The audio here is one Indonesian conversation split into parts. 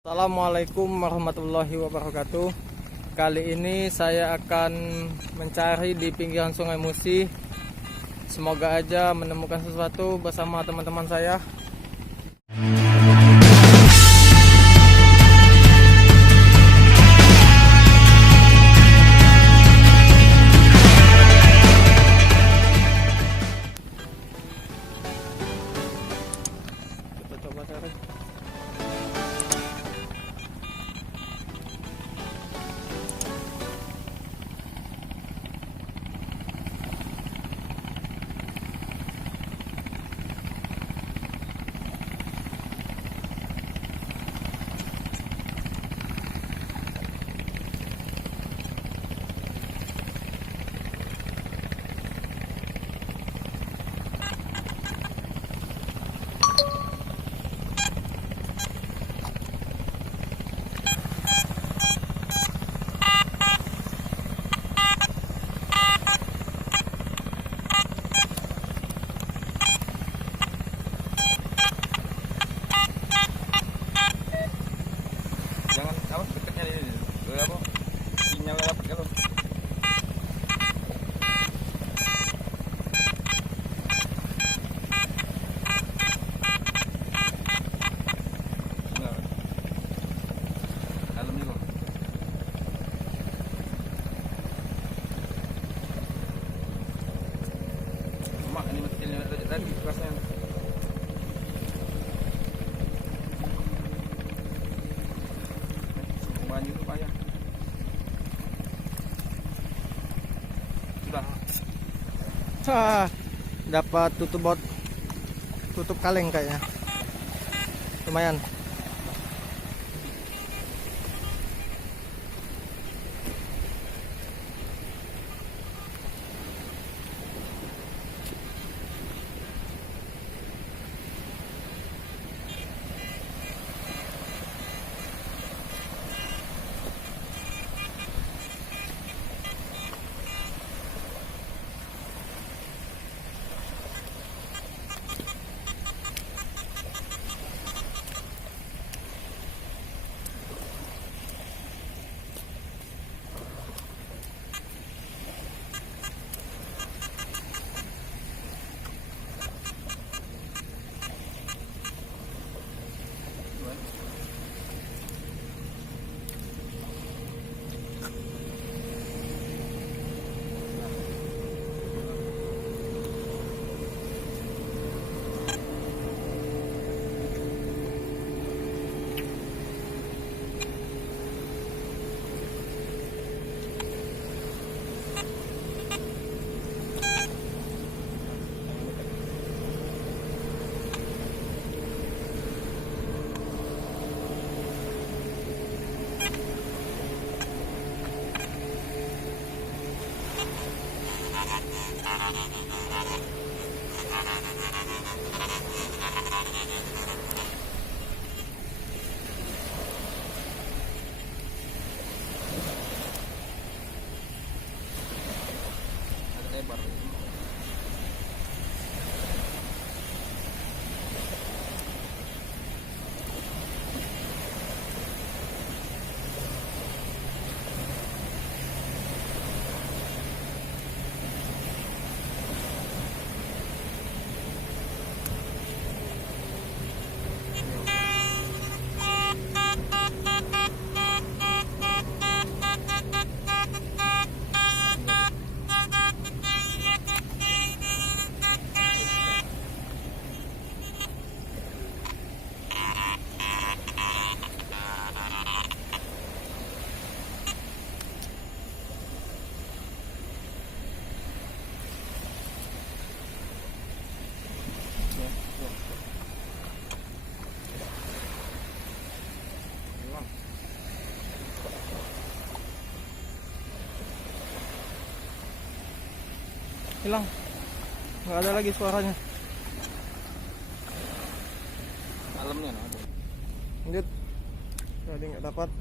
Assalamualaikum warahmatullahi wabarakatuh. Kali ini saya akan mencari di pinggiran Sungai Musi. Semoga aja menemukan sesuatu bersama teman-teman saya. Kita coba cari. Jangan awas dekatnya ini. Apa? Sinyal dapat kalau. Sinyal. Dalam juga. Mak ini mesinnya tadi kerasnya. Banyak upaya. Sudah. Dapat tutup kaleng kayaknya. Lumayan. Agak lebar. Hilang. Nggak ada lagi suaranya. Malamnya ada. Lanjut. Tadi nggak dapat.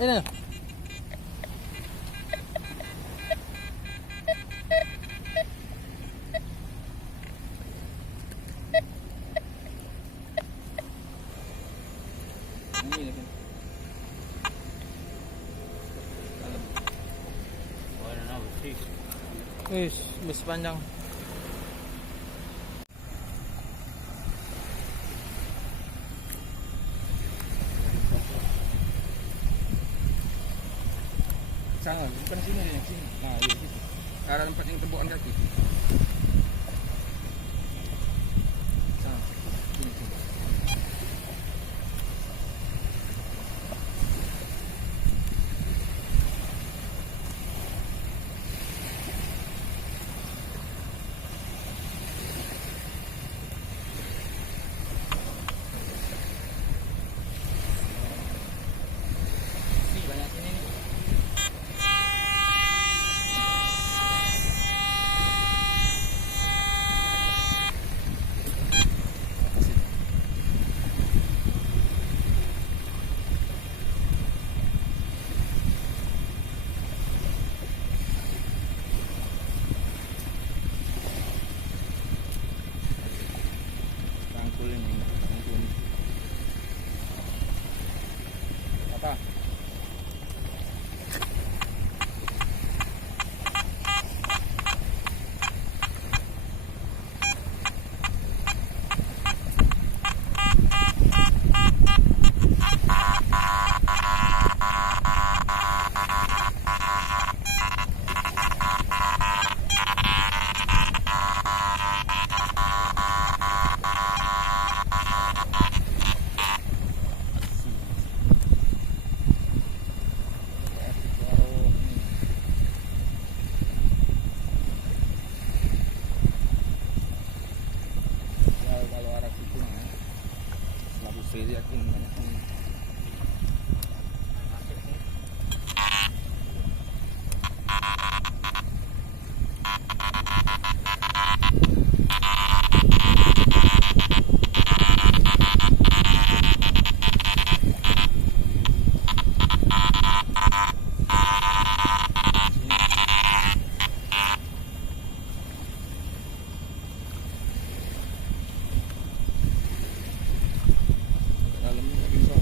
Ini. Ini kan. Dalam. Oh, nah, bersih. Wis, bus panjang. Sana, bukan sini yang sini. Nah, iya situ. Ke arah tempat yang tembukan kaki. Sana, sini, sini. Sini banyak sini nih. Rangkul ini, rangkul ini. Apa? Kalau arah situ mah labu seri yakin banyak ini. Dalam lagi bro.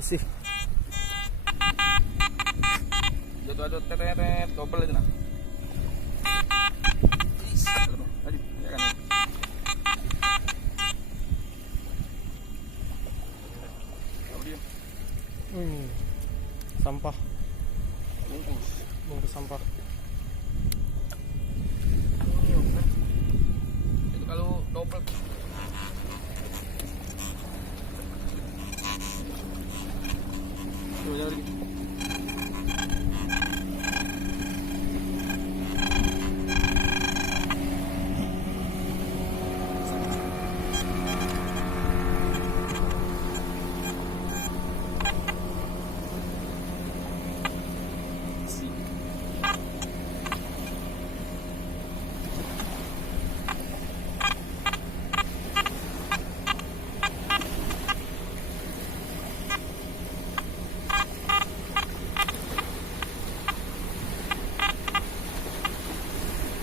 Isi. Jatuh tetet double aja nah. Tadi, ya kan. Tahu dia. Sampah, Bungkus. bungkus sampah. Itu kalau double. Tuh, jangan lagi.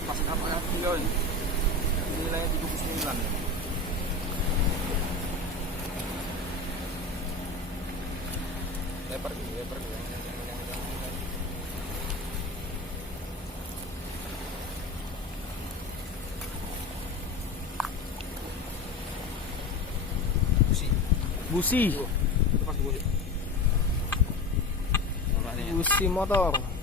Pas kapal kilo ini. Nilainya 79. Lebar gitu, lebar gitu. Busi, Lepas dulu. busi motor.